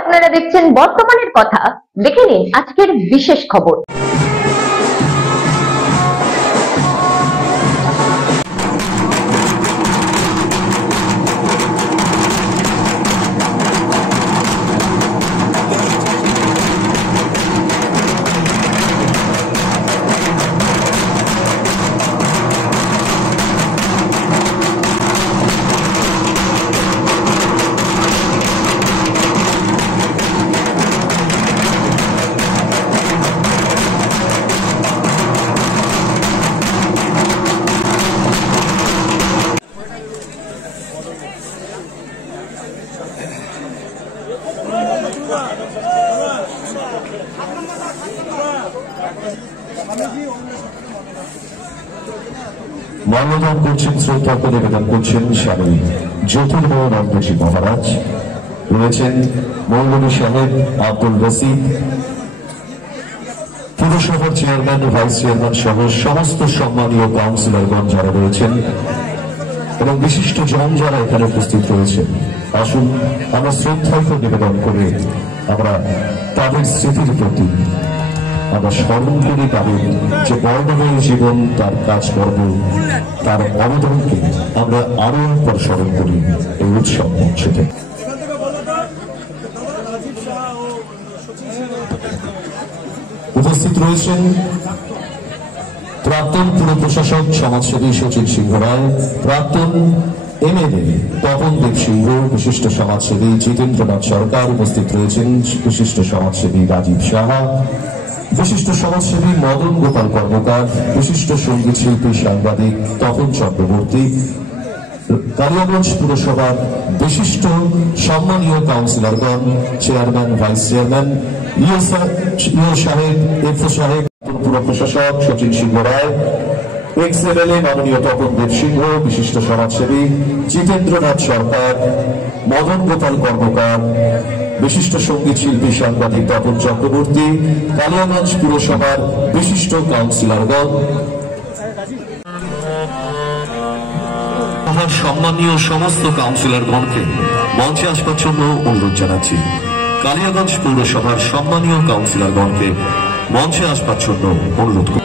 আপনারা দেখছেন বর্তমানের কথা। দেখে নিন আজকের বিশেষ খবর। মাল্যদান করছেন, শ্রদ্ধা নিবেদন করছেন স্বামী জ্যোতির্ময় মহারাজ। রয়েছেন মৌলভী সাহেব আব্দুল রশিদ, পুরসভার চেয়ারম্যান, ভাইস চেয়ারম্যান সহ সমস্ত সম্মানীয় কাউন্সিলরগণ যারা রয়েছেন এবং বিশিষ্ট জন যারা এখানে উপস্থিত রয়েছেন, আসুন আমরা শ্রদ্ধা নিবেদন করে আমরা তাদের স্মৃতির প্রতি আমরা স্মরণ করি, তাদের যে বর্ণময় জীবন, তার কাজকর্ম, তার অবদানকে আমরা আরো একবার স্মরণ করি এই উৎসব মঞ্চ থেকে। উপস্থিত রয়েছেন প্রাক্তন পুর প্রশাসক সমাজসেবী শচীন সিংহ রায়, প্রাক্তন এমএলএ তপন দেব সিংহ, বিশিষ্ট সমাজসেবী জিতেন্দ্রনাথ সরকার, উপস্থিত রয়েছেন বিশিষ্ট সমাজসেবী রাজীব সাহা, বিশিষ্ট সমাজসেবী মদন গোপাল কর্মকার, বিশিষ্ট সঙ্গীত শিল্পী সাংবাদিক তপন চক্রবর্তী, কালিয়াগঞ্জ পুরসভার বিশিষ্ট সম্মানীয় কাউন্সিলরগণ, চেয়ারম্যান, ভাইস চেয়ারম্যান, ইও সাহেব, এফও সাহেব, পুর প্রশাসক শচীন সিংহ রায়, এক্স এমএলএ মাননীয় তপন দেব সিংহ, বিশিষ্ট সমাজসেবী জিতেন্দ্রনাথ সরকার, মদন গোপাল কর্মকার, বিশিষ্ট সঙ্গীত শিল্পী সাংবাদিক তপন চক্রবর্তী, কালিয়াগঞ্জ পুরসভার বিশিষ্ট কাউন্সিলরগণ, সম্মানীয় সমস্ত কাউন্সিলরগণকে মঞ্চে আসবার জন্য অনুরোধ জানাচ্ছি। কালিয়াগঞ্জ পৌরসভার সম্মানীয় কাউন্সিলরগণকে মঞ্চে আসবার জন্য অনুরোধ করছি।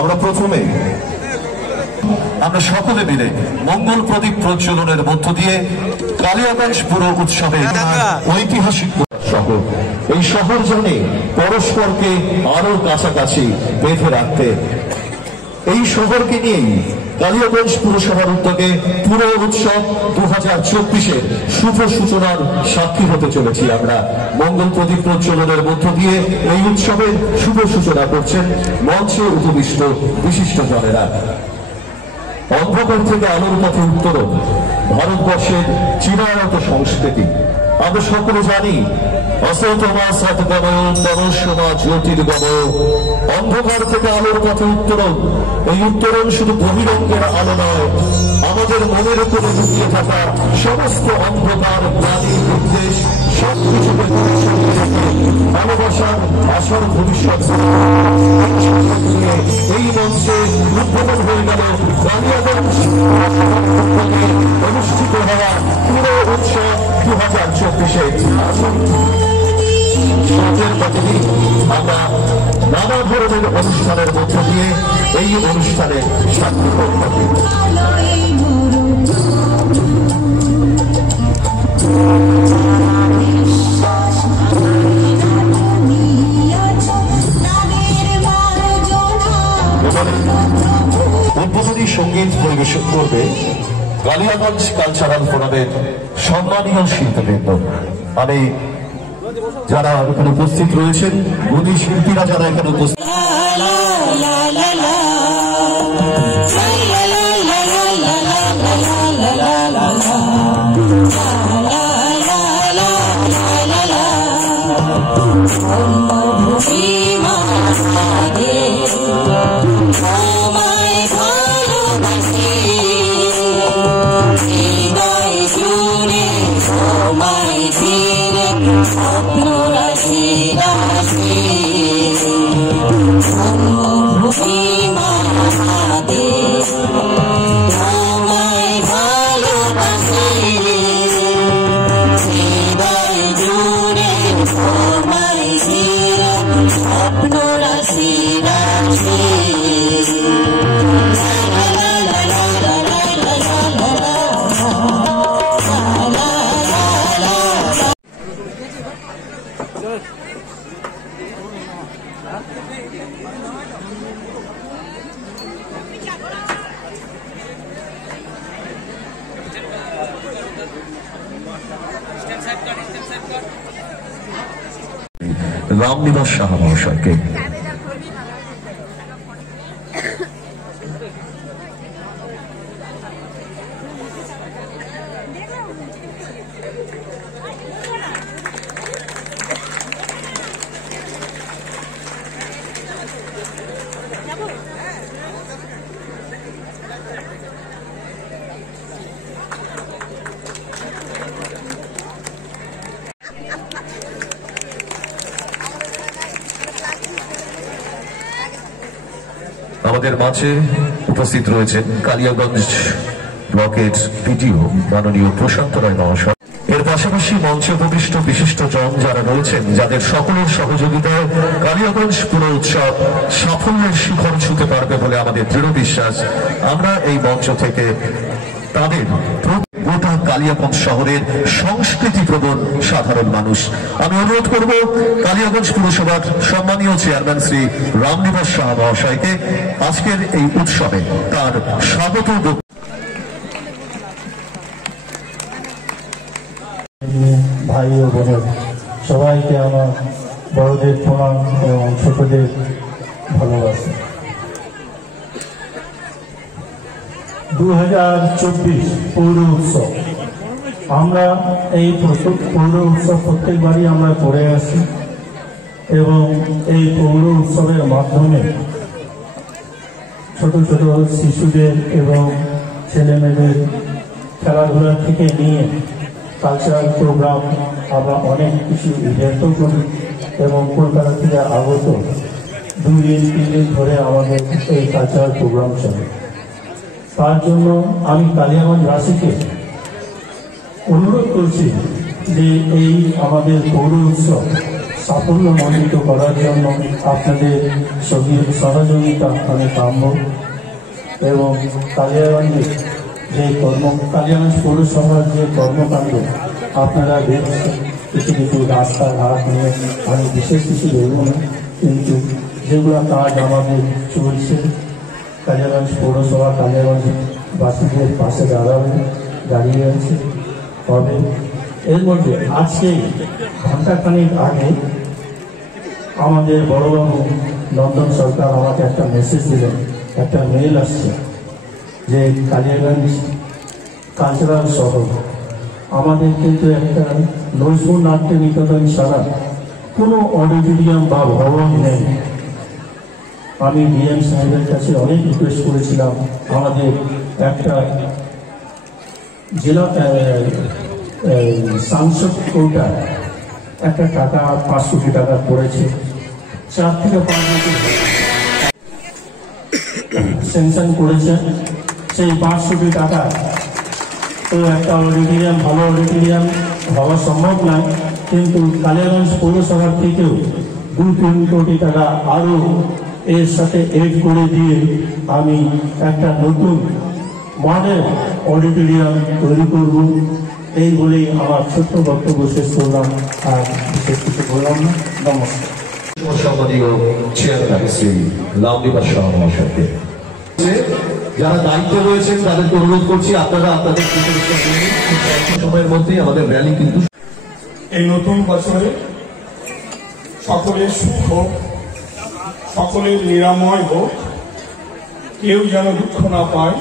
আমরা প্রথমে আমরা সকলে মিলে মঙ্গল প্রদীপ প্রজ্বলনের মধ্য দিয়ে কালিয়াগঞ্জ পুর উৎসবে ঐতিহাসিক শহর, এই শহর জানে পরস্পরকে আরো কাছাকাছি বেঁধে রাখতে, এই শহরকে নিয়েই কালিয়াগঞ্জ পুরসভার উদ্যোগে পুর উৎসব 2024-এর শুভ সূচনার সাক্ষী হতে চলেছি আমরা। মঙ্গল প্রদীপ প্রজ্বলনের মধ্য দিয়ে এই উৎসবের শুভ সূচনা করছেন মঞ্চে উপবিষ্ট বিশিষ্ট জনেরা। অন্ধকার থেকে আলোর পথে উত্তরণ ভারতবর্ষের চিরায়ত সংস্কৃতি। আমরা সকলে জানি অসতমা সৎগময় তমস্যমা জ্যোতির্গময়, অন্ধকার থেকে আলোর পথে উত্তরণ। এই উত্তরণ শুধু বহিরঙ্গের আলো নয়, আমাদের মনের উপরে লুকিয়ে থাকা সমস্ত অন্ধকার প্রাণীর উদ্দেশ সবকিছুকে ভালোবাসার আশার ভবিষ্যৎ এই মঞ্চে উদ্বোধন হয়ে গেল কালিয়াগঞ্জ অনুষ্ঠিত হওয়া পুর উৎসব 2024-এ। আমরা নানা ধরনের অনুষ্ঠানের মধ্য দিয়ে এই অনুষ্ঠানের সাক্ষী হয়ে থাকি। উদ্বোধনী সঙ্গীত পরিবেশন করবে কালিয়াগঞ্জ কালচারাল ফোরামের সম্মানীয় শিল্পবৃন্দ। আমি যারা এখানে উপস্থিত রয়েছেন, গুণী শিল্পীরা যারা এখানে উপস্থিত, Oh রামনিবাস সাহা মহাশয়কে। আমাদের মাঝে উপস্থিত রয়েছেন কালিয়াগঞ্জ ব্লকের পিডিও মাননীয় প্রশান্ত রায় মহাশয়। এর পাশাপাশি মঞ্চে উপবিষ্ট বিশিষ্ট জন যারা রয়েছেন, যাদের সকলের সহযোগিতায় কালিয়াগঞ্জ পুর উৎসব সাফল্যের শিখর ছুঁতে পারবে বলে আমাদের দৃঢ় বিশ্বাস। আমরা এই মঞ্চ থেকে তাদের গোটা কালিয়াগঞ্জ শহরের সংস্কৃতি প্রবণ সাধারণ মানুষ, আমি অনুরোধ করব কালিয়াগঞ্জ পুরসভার সম্মানীয় চেয়ারম্যান শ্রী রামনিবাস সাহা মহাশয়কে আজকের এই উৎসবে তার স্বাগত। ভাই ও বোনের সবাইকে আমার বড়দের প্রণাম এবং ছোটদের ভালোবাসা। 2024 পৌর উৎসব, আমরা এই পৌর উৎসব প্রত্যেকবারই আমরা করে আসি এবং এই পৌর উৎসবের মাধ্যমে ছোট ছোট শিশুদের এবং ছেলেমেয়েদের খেলাধুলা থেকে নিয়ে কালচারাল প্রোগ্রাম আমরা অনেক কিছু ইভেন্টও করি এবং কলকাতা থেকে আগত 2 দিন 3 দিন ধরে আমাদের এই কালচারাল প্রোগ্রাম চলে। তার জন্য আমি কালিয়াগঞ্জবাসীকে অনুরোধ করছি যে এই আমাদের পৌর উৎসব সাফল্যমণ্ডিত করার জন্য আপনাদের সহযোগিতা আমি কাম্য এবং কালিয়াগঞ্জে যে কালিয়াগঞ্জ পৌরসভার যে কর্মকাণ্ড আপনারা দেখছেন, কিছু কিছু রাস্তাঘাট নিয়ে আমি বিশেষ কিছু বলব না, কিন্তু যেগুলো কাজ আমাদের চলছে কালিয়াগঞ্জ পৌরসভা কালিয়াগঞ্জবাসীদের পাশে দাঁড়িয়ে আছে। তবে এর মধ্যে আজকে ঘণ্টাখানিক আগে আমাদের বড়বাবু নন্দন সরকার আমাকে একটা মেসেজ দিলেন, একটা মেইল আসছে যে কালিয়াগঞ্জ কালচারাল শহর, আমাদের কিন্তু একটা নজরুল নাট্য নিকেতন ছাড়া কোনো অডিটোরিয়াম বা ভবন নেই। আমি ডিএম সাহেবের কাছে অনেক রিকোয়েস্ট করেছিলাম, আমাদের একটা জেলা সাংসদ কোটা একটা টাকা 5 কোটি টাকা পড়েছে, 4 থেকে 5 কোটি স্যাংশন করেছে। সেই 5 কোটি টাকা তো একটা অডিটোরিয়াম, ভালো অডিটোরিয়াম হওয়া সম্ভব নয়, কিন্তু কালিয়াগঞ্জ পৌরসভার থেকেও 2-3 কোটি টাকা আরো এর সাথে এড করে দিয়ে আমি একটা নতুন মডেল অডিটোরিয়াম তৈরি করব। এই বলেই আমার ছোট্ট বক্তব্য শেষ করলাম, আর বিশেষ কিছু বললাম না। নমস্কার। সম্মানীয় চেয়ারম্যান শ্রী রামনিবাস সাহা মহাশয়কে, যারা দায়িত্বে রয়েছেন তাদেরকে অনুরোধ করছি আপনারা আপনাদের সময়ের মধ্যেই আমাদের র্যালি কিন্তু এই নতুন বছরে সকলের সুখ হোক, সকলের নিরাময় হোক, কেউ যেন দুঃখ না পায়,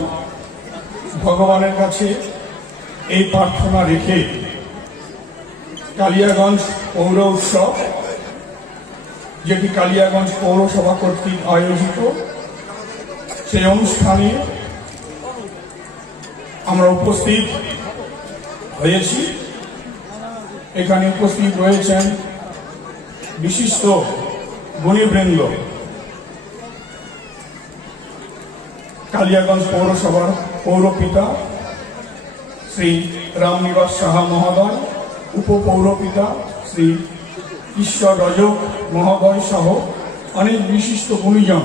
ভগবানের কাছে এই প্রার্থনা রেখে কালিয়াগঞ্জ পৌর উৎসব, যেটি কালিয়াগঞ্জ পৌরসভা কর্তৃক আয়োজিত, সেই অনুষ্ঠানে আমরা উপস্থিত হয়েছি। এখানে উপস্থিত রয়েছেন বিশিষ্ট গুণীবৃন্দ, কালিয়াগঞ্জ পৌরসভার পৌরপিতা শ্রী রামনিবাস সাহা মহোদয়, উপপৌরপিতা শ্রী ঈশ্বর রজক মহোদয় সহ অনেক বিশিষ্ট গুণীজন,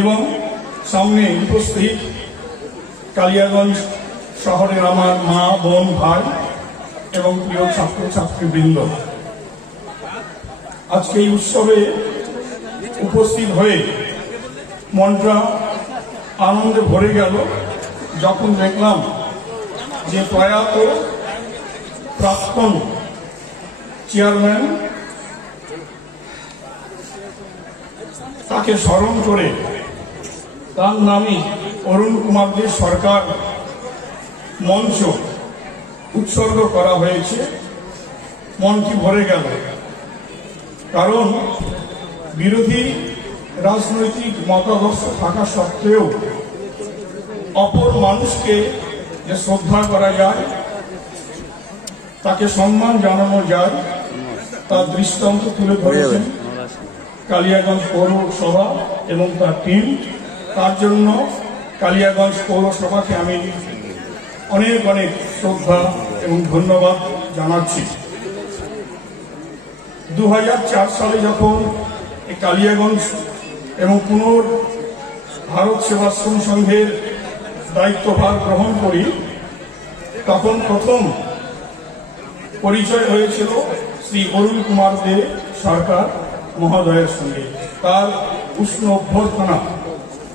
এবং সামনে উপস্থিত কালিয়াগঞ্জ শহরের আমার মা, বোন, ভাই এবং প্রিয় ছাত্রছাত্রীবৃন্দ। আজকে এই উৎসবে উপস্থিত হয়ে মনটা আনন্দে ভরে গেল যখন দেখলাম যে প্রয়াত প্রাক্তন চেয়ারম্যান তাকে স্মরণ করে তার নামে অরুণ কুমার দে সরকার মঞ্চ উৎসর্গ করা হয়েছে। মনটি ভরে গেল, কারণ বিরোধী রাজনৈতিক মতাদর্শ থাকা সত্ত্বেও অপর মানুষকে যে শ্রদ্ধা করা যায়, তাকে সম্মান জানানো যায়, তার দৃষ্টান্ত তুলে ধরেছেন কালিয়াগঞ্জ পৌরসভা এবং তার টিম। তার জন্য কালিয়াগঞ্জ পৌরসভাকে আমি অনেক অনেক শ্রদ্ধা এবং ধন্যবাদ জানাচ্ছি। 2004 সালে যখন এই কালিয়াগঞ্জ এবং পুনর ভারত সেবাশ্রম সংঘের দায়িত্বভার গ্রহণ করি, তখন প্রথম পরিচয় হয়েছিল শ্রী অরুণ কুমার দে সরকার মহোদয়ের সঙ্গে। তার উষ্ণ অভ্যর্থনা,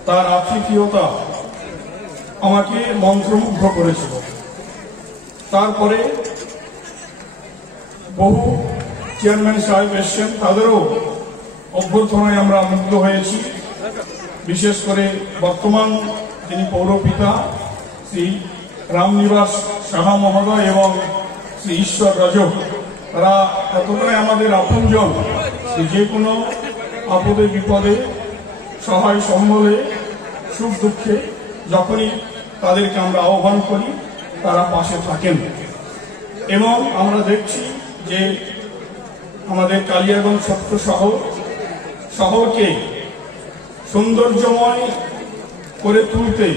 তার আতিথেয়তা আমাকে মন্ত্রমুগ্ধ করেছিল। তারপরে বহু চেয়ারম্যান সাহেব এসছেন, তাদেরও অভ্যর্থনায় আমরা মুগ্ধ হয়েছি। বিশেষ করে বর্তমান যিনি পৌরপিতা শ্রী রামনিবাস সাহা মহোদয় এবং শ্রী ঈশ্বর রাজক, তারা এতটাই আমাদের আপনজন, যে কোনো আপদে বিপদে সহায় সম্বলে সুখ দুঃখে যখনই তাদেরকে আমরা আহ্বান করি তারা পাশে থাকেন। এবং আমরা দেখছি যে আমাদের কালিয়াগঞ্জ ছোট্ট শহরকে সৌন্দর্যময় করে তুলতে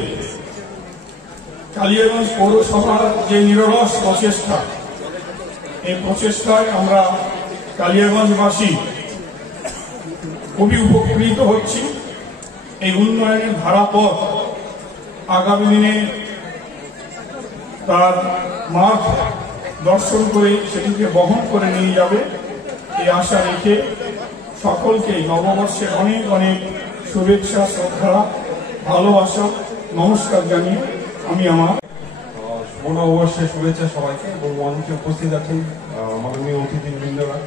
কালিয়াগঞ্জ পৌরসভার যে নিরলস প্রচেষ্টা, এই প্রচেষ্টায় আমরা কালিয়াগঞ্জবাসী খুবই উপকৃত হচ্ছি। এই উন্নয়নের ধারাপথ আগামী দিনে তার মাঠ দর্শন করে সেটিকে বহন করে নিয়ে যাবে, এই আশা রেখে সকলকে নববর্ষের অনেক অনেক শুভেচ্ছা, শ্রদ্ধা, ভালোবাসা, নমস্কার জানিয়ে আমি আমার নববর্ষের শুভেচ্ছা সবাইকে। এবং মঞ্চে উপস্থিত আছেন মাননীয় অতিথিবৃন্দরা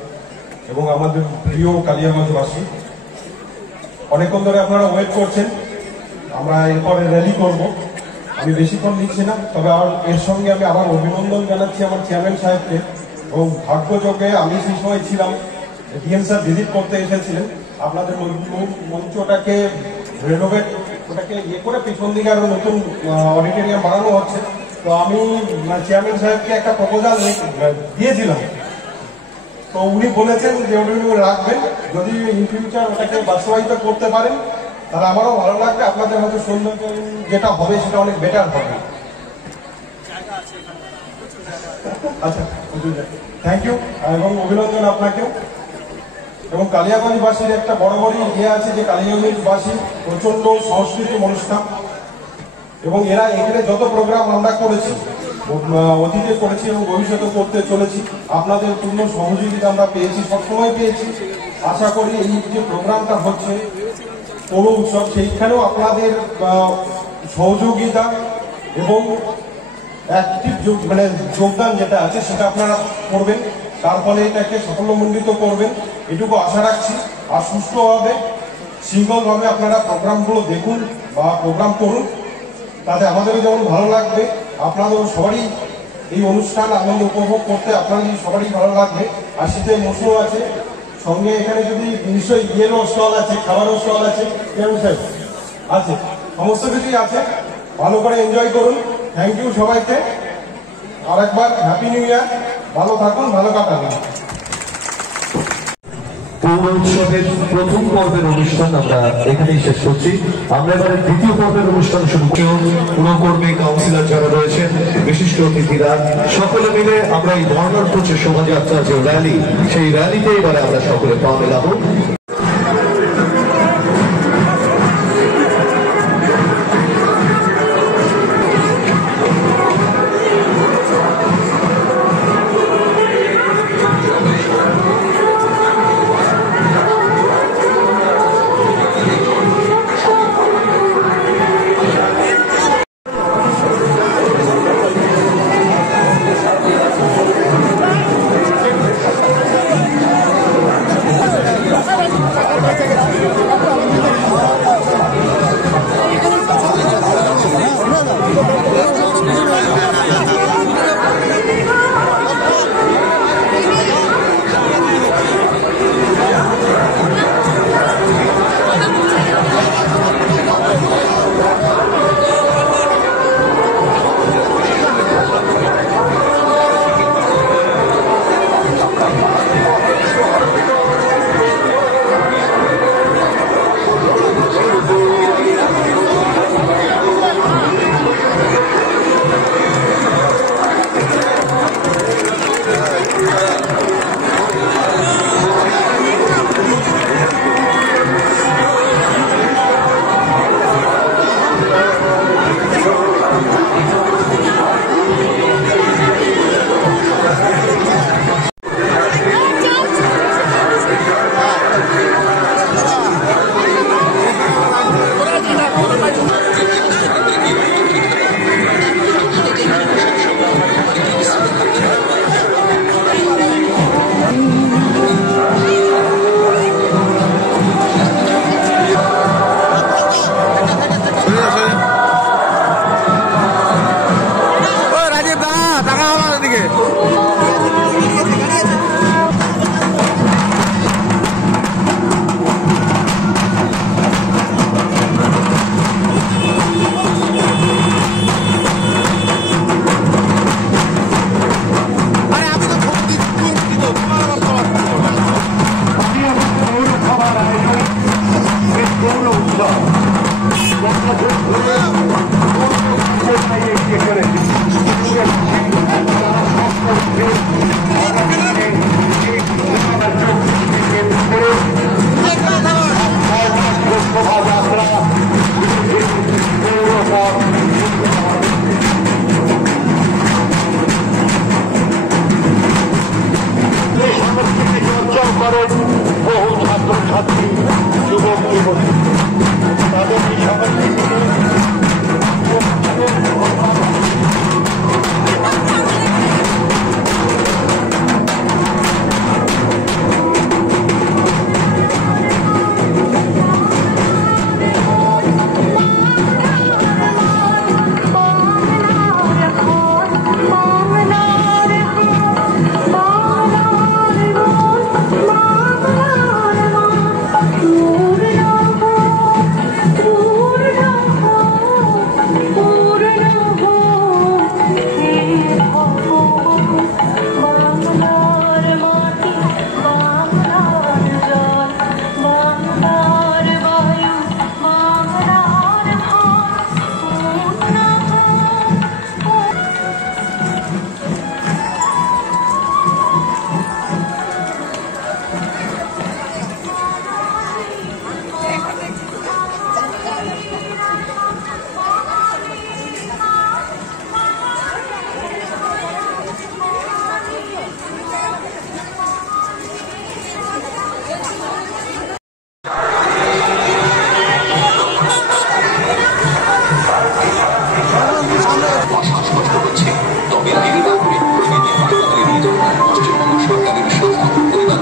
এবং আমাদের প্রিয় কালিয়াগঞ্জবাসী। অনেকক্ষণ ধরে আপনারা ওয়েট করছেন, আমরা এরপরে র্যালি করব। আমি বেশিক্ষণ নিচ্ছি না, তবে এর সঙ্গে আমি আবার অভিনন্দন জানাচ্ছি আমার চেয়ারম্যান সাহেবকে। এবং ভাগ্যযোগে আমি সেই সময় ছিলাম, ডিএম স্যার ভিজিট করতে এসেছিলেন। আপনাদের মঞ্চটাকে রেনোভেট, ওটাকে ইয়ে করে পেছন দিকে আরো নতুন অডিটোরিয়াম বানানো হচ্ছে। তো আমি চেয়ারম্যান সাহেবকে একটা প্রপোজাল দিয়েছিলাম, তো উনি বলেছেন যে ওটা রাখবেন, যদি ইন ফিউচার ওটাকে বাস্তবায়িত করতে পারেন তাহলে আমারও ভালো লাগবে, আপনাদের হয়তো সৌন্দর্য যেটা হবে সেটা অনেক বেটার হবে। আচ্ছা, থ্যাংক ইউ এবং অভিনন্দন আপনাকেও। এবং কালিয়াগঞ্জবাসীর একটা বড় বড় ইয়ে আছে যে কালিয়াগঞ্জবাসী প্রচন্ড সংস্কৃতি অনুষ্ঠান, এবং এরা এখানে যত প্রোগ্রাম আমরা করেছি, অতীতে করেছি এবং ভবিষ্যতে করতে চলেছি, আপনাদের পূর্ণ সহযোগিতা আমরা পেয়েছি, সবসময় পেয়েছি। আশা করি এই যে প্রোগ্রামটা হচ্ছে পৌর উৎসব, সেইখানেও আপনাদের সহযোগিতা এবং অ্যাক্টিভ যোগদান যেটা আছে সেটা আপনারা করবেন, তার ফলে এটাকে সাফল্যমণ্ডিত করবেন, এটুকু আশা রাখছি। আর সুষ্ঠুভাবে শৃঙ্খলভাবে আপনারা প্রোগ্রামগুলো দেখুন বা প্রোগ্রাম করুন, তাতে আমাদেরও যেমন ভালো লাগবে, আপনাদেরও সবারই এই অনুষ্ঠান আনন্দ উপভোগ করতে আপনাদের সবারই ভালো লাগবে। আর শীতের মৌসুম আছে, সঙ্গে এখানে যদি নিশ্চয়ই ইয়েরও স্টল আছে, খাবারও স্টল আছে, আছে, সমস্ত কিছুই আছে। ভালো করে এনজয় করুন। থ্যাংক ইউ সবাইকে, আর একবার হ্যাপি নিউ ইয়ার। ভালো থাকুন, ভালো কাটান। পৌর উৎসবের প্রথম পর্বের অনুষ্ঠান আমরা এখানেই শেষ করছি। আমরা এবারে দ্বিতীয় পর্বের অনুষ্ঠান শুরু করছি। পুরকর্মী কাউন্সিলর যারা রয়েছেন, বিশিষ্ট অতিথিরা, সকলে মিলে আমরা এই বর্ণাঢ্য যে শোভাযাত্রা, যে র্যালি, সেই র্যালিতে এবারে আমরা সকলে পা মেলাবো। দেরি না করে প্রতিটি হাসপাতালে নিয়ে যান। পশ্চিমবঙ্গ সরকারের স্বাস্থ্য ও পরিবার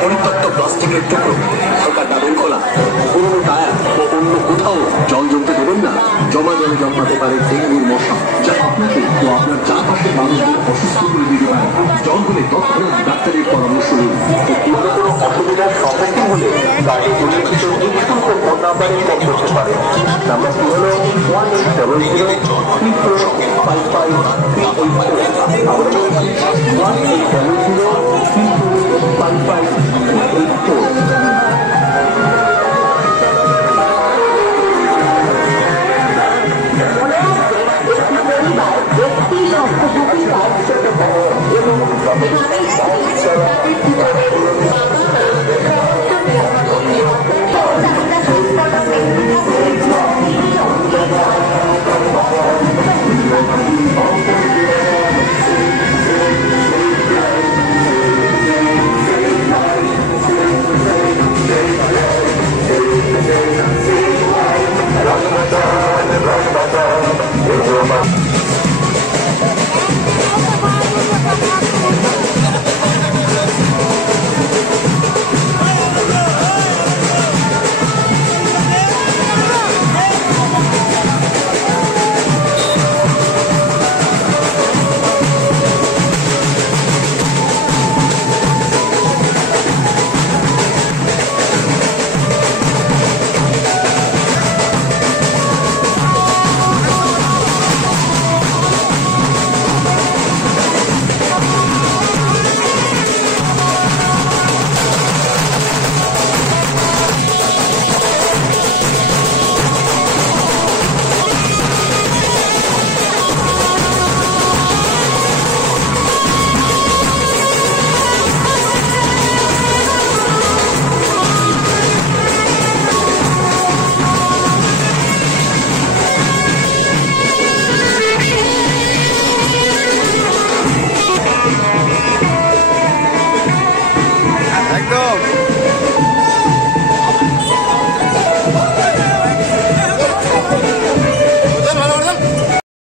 পরিত্যক্ত প্লাস্টিকের টুকরো, হালকা ডাবের খোলা, পুরোনো টায়ার ও অন্য কোথাও জল জমতে দেবেন না। জমা জলে জন্মাতে পারে ডেঙ্গুর মশা, যা আপনাকে ও আপনার চারপাশের মানুষদের অসুস্থ করে দিতে পারে। জল হলে তৎক্ষণাৎ ডাক্তারের পরামর্শ নিন। অন্য কোনো অসুবিধার সম্মুখীন হলে তাকে উল্লেখিত নিঃশুল্ক ফোন নাম্বারে কল করতে পারে। নাম্বারটি হল 1800-3455384।